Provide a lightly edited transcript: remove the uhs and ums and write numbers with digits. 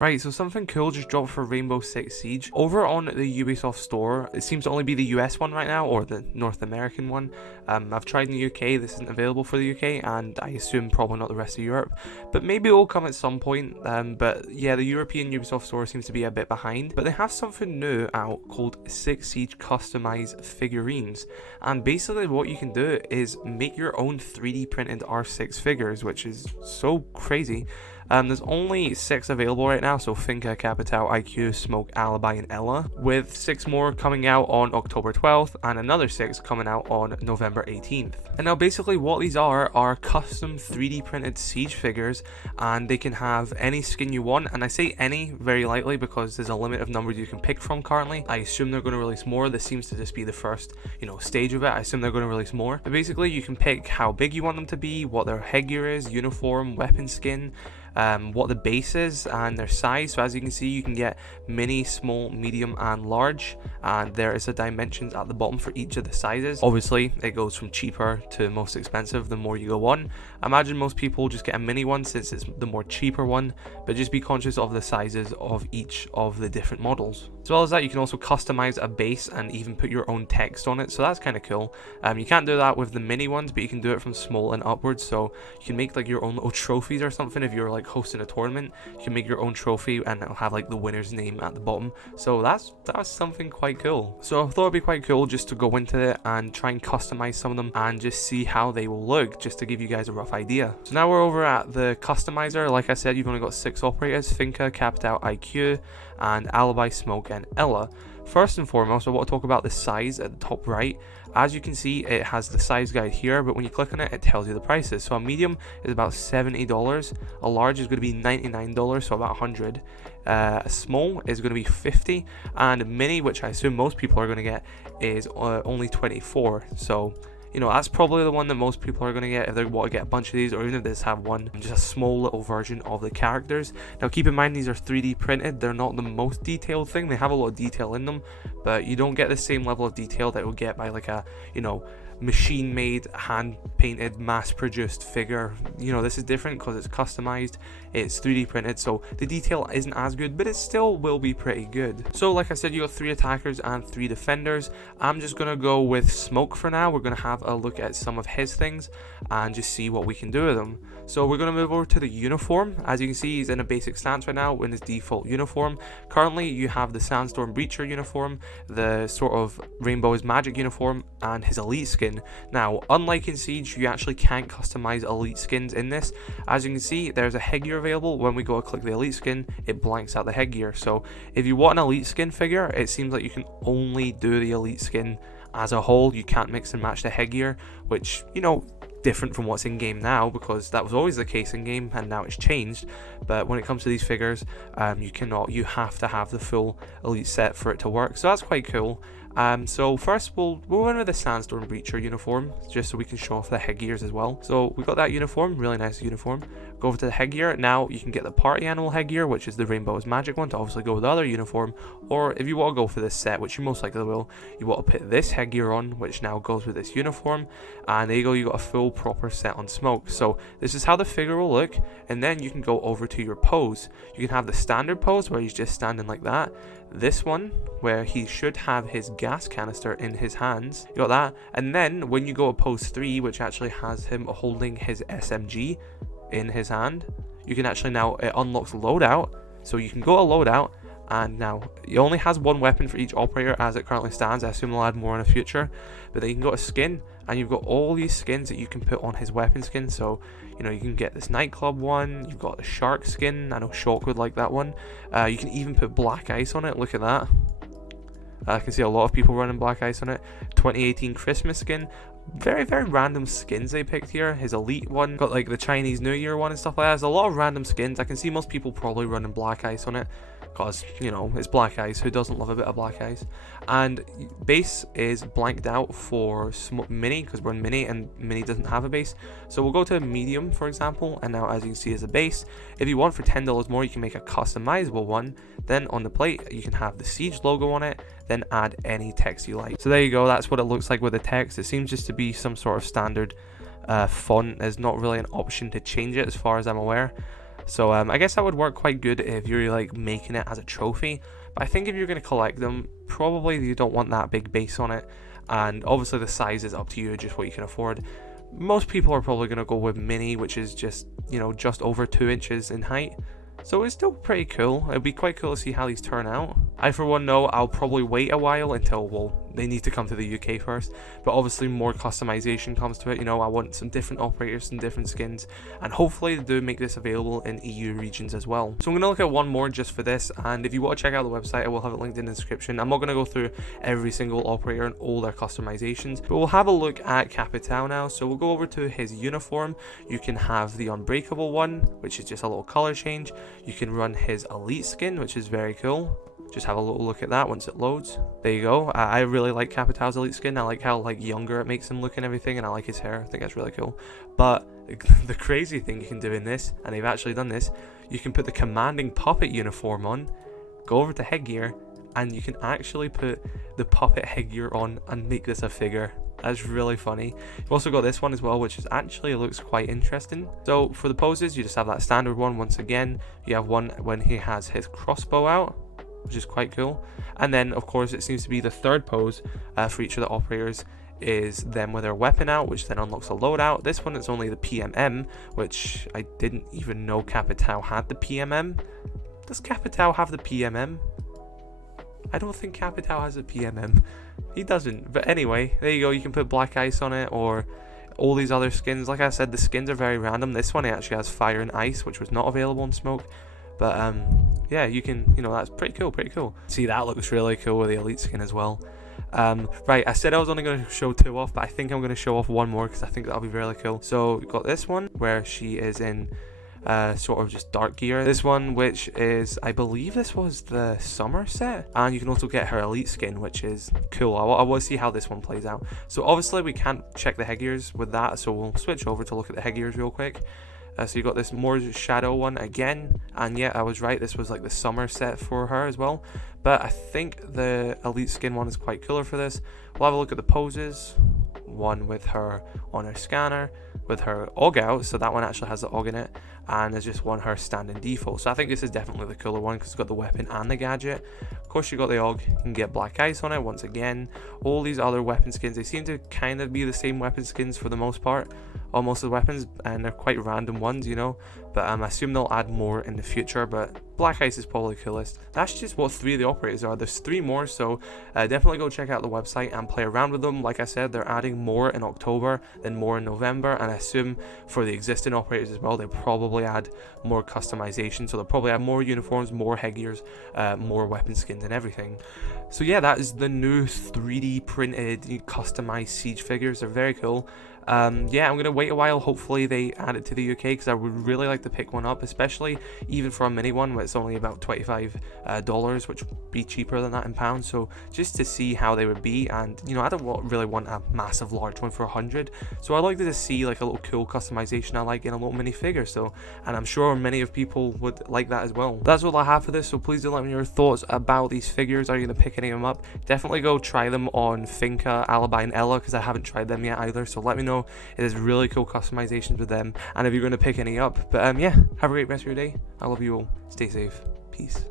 Right, so something cool just dropped for Rainbow Six Siege. Over on the Ubisoft store, it seems to only be the US one right now, or the North American one. I've tried in the UK, this isn't available for the UK, and I assume probably not the rest of Europe. But maybe it will come at some point, but yeah, the European Ubisoft store seems to be a bit behind. But they have something new out called Six Siege Customized Figurines. And basically what you can do is make your own 3D printed R6 figures, which is so crazy. There's only 6 available right now, so Finca, Capital, IQ, Smoke, Alibi, and Ella, with 6 more coming out on October 12th, and another 6 coming out on November 18th. And now basically what these are custom 3D printed Siege figures, and they can have any skin you want, and I say any very lightly because there's a limit of numbers you can pick from currently. I assume they're going to release more. This seems to just be the first, stage of it. I assume they're going to release more. But basically you can pick how big you want them to be, what their headgear is, uniform, weapon skin, what the base is, and their size. So as you can see, you can get mini, small, medium, and large, and there is a dimensions at the bottom for each of the sizes. Obviously it goes from cheaper to most expensive the more you go on. I imagine most people just get a mini one since it's the more cheaper one, but just be conscious of the sizes of each of the different models. As well as that, you can also customize a base and even put your own text on it, so that's kind of cool. You can't do that with the mini ones, but you can do it from small and upwards, so you can make like your own little trophies or something. If you're like hosting a tournament, you can make your own trophy and it'll have like the winner's name at the bottom, so that's something quite cool. So I thought it'd be quite cool just to go into it and try and customize some of them and just see how they will look, just to give you guys a rough idea. So now we're over at the customizer. Like I said, you've only got 6 operators: Finca, Capital, IQ, and Alibi, Smoke, and Ella. First and foremost, I want to talk about the size at the top right. As you can see, it has the size guide here, but when you click on it, it tells you the prices. So a medium is about $70, a large is going to be $99, so about $100. A small is going to be $50, and a mini, which I assume most people are going to get, is only $24. So that's probably the one that most people are going to get if they want to get a bunch of these, or even if they just have one, just a small little version of the characters. Now keep in mind, these are 3D printed. They're not the most detailed thing. They have a lot of detail in them, but you don't get the same level of detail that you'll get by like a machine made, hand painted, mass produced figure. This is different because it's customized, it's 3D printed, so the detail isn't as good, but it still will be pretty good. So like I said, you got 3 attackers and 3 defenders. I'm just gonna go with Smoke for now. We're gonna have a look at some of his things and just see what we can do with them. So we're going to move over to the uniform. As you can see, he's in a basic stance right now in his default uniform. Currently you have the Sandstorm Breacher uniform, the sort of Rainbow's Magic uniform, and his elite skin. Now unlike in Siege, you actually can't customize elite skins in this. As you can see, there's a headgear available. When we go to click the elite skin, it blanks out the headgear. So if you want an elite skin figure, it seems like you can only do the elite skin as a whole. You can't mix and match the headgear, which different from what's in game now, because that was always the case in game and now it's changed. But when it comes to these figures, you have to have the full elite set for it to work, so that's quite cool. So first we'll run with the Sandstorm Breacher uniform, just so we can show off the headgears as well. So we got that uniform, really nice uniform. Go over to the headgear. Now you can get the party animal headgear, which is the Rainbow's Magic one, to obviously go with the other uniform. Or if you want to go for this set, which you most likely will, you want to put this headgear on, which now goes with this uniform. And there you go, you got a full proper set on Smoke. So this is how the figure will look, and then you can go over to your pose. You can have the standard pose where he's just standing like that. This one where he should have his gas canister in his hands, you got that. And then when you go to pose 3, which actually has him holding his SMG in his hand, you can actually, now it unlocks loadout, so you can go to loadout, and now he only has 1 weapon for each operator as it currently stands. I assume they'll add more in the future, but then you can go to skin, and you've got all these skins that you can put on his weapon skin. So you can get this nightclub one, you've got the shark skin. I know Shock would like that one. You can even put black ice on it. Look at that. I can see a lot of people running black ice on it. 2018 Christmas skin. Very random skins they picked here. His elite one got like the Chinese New Year one and stuff like that. There's a lot of random skins. I can see most people probably running black ice on it, because it's black ice. Who doesn't love a bit of black ice? And base is blanked out for mini, because we're in mini and mini doesn't have a base. So we'll go to medium, for example, and now as you can see is a base. If you want, for $10 more, you can make a customizable one. Then on the plate you can have the Siege logo on it, then add any text you like. So there you go, that's what it looks like with the text. It seems just to be some sort of standard font. There's not really an option to change it as far as I'm aware. So I guess that would work quite good if you're like making it as a trophy. But I think if you're going to collect them, probably you don't want that big base on it. And obviously the size is up to you, just what you can afford. Most people are probably going to go with mini, which is just, you know, just over 2 inches in height. So it's still pretty cool. It'd be quite cool to see how these turn out. I for one know I'll probably wait a while until, well, they need to come to the UK first, but obviously more customization comes to it. You know, I want some different operators, some different skins, and hopefully they do make this available in EU regions as well. So I'm going to look at one more just for this, and if you want to check out the website, I will have it linked in the description. I'm not going to go through every single operator and all their customizations, but we'll have a look at Capitão now. So we'll go over to his uniform. You can have the unbreakable one, which is just a little color change. You can run his elite skin, which is very cool. Just have a little look at that once it loads. There you go. I really like Capitão's elite skin. I like how like younger it makes him look and everything, and I like his hair. I think that's really cool. But the crazy thing you can do in this, and they've actually done this, you can put the commanding puppet uniform on, go over to headgear, and you can actually put the puppet headgear on and make this a figure. That's really funny. You've also got this one as well, which is actually looks quite interesting. So for the poses, you just have that standard one. Once again, you have one when he has his crossbow out, which is quite cool. And then of course it seems to be the third pose for each of the operators is them with their weapon out, which then unlocks a loadout. This one is only the PMM, which I didn't even know Capitão had the PMM. Does Capitão have the PMM? I don't think Capitão has a PMM. He doesn't. But anyway, there you go. You can put black ice on it, or all these other skins. Like I said, the skins are very random. This one actually has fire and ice, which was not available in smoke. But yeah, you can, you know, that's pretty cool. See, that looks really cool with the elite skin as well. Right, I said I was only going to show 2 off, but I think I'm going to show off one more because I think that'll be really cool. So we've got this one where she is in sort of just dark gear. This one, which is, I believe this was the summer set, and you can also get her elite skin, which is cool. I want to see how this one plays out. So obviously we can't check the headgears with that, so we'll switch over to look at the headgears real quick. So you got this more shadow one again, and yeah, I was right, this was like the summer set for her as well. But I think the elite skin one is quite cooler for this. We'll have a look at the poses. One with her on her scanner, with her AUG out, so that one actually has the AUG in it, and there's just one her standing default. So I think this is definitely the cooler one because it's got the weapon and the gadget. Of course, you got the AUG, you can get black ice on it once again. All these other weapon skins, they seem to kind of be the same weapon skins for the most part, almost the weapons, and they're quite random ones, you know. But I assume they'll add more in the future, but black ice is probably the coolest. That's just what 3 of the operators are. There's 3 more, so definitely go check out the website and play around with them. Like I said, they're adding more in October, then more in November, and I assume for the existing operators as well, they probably add more customization, so they'll probably add more uniforms, more headgears, more weapon skins and everything. So yeah, that is the new 3D printed customized siege figures. They're very cool. Yeah, I'm going to wait a while. Hopefully they add it to the UK because I would really like to pick one up, especially even for a mini one where it's only about $25, which would be cheaper than that in pounds. So just to see how they would be, and you know, I don't really want a massive large one for 100. So I like to just see like a little cool customization I like in a little mini figure. So, and I'm sure many of people would like that as well. That's all I have for this. So please do let me know your thoughts about these figures. Are you going to pick any of them up? Definitely go try them on Finca, Alibi, and Ella because I haven't tried them yet either. So let me know. It is really cool customizations with them, and if you're going to pick any up. But yeah, have a great rest of your day. I love you all. Stay safe. Peace.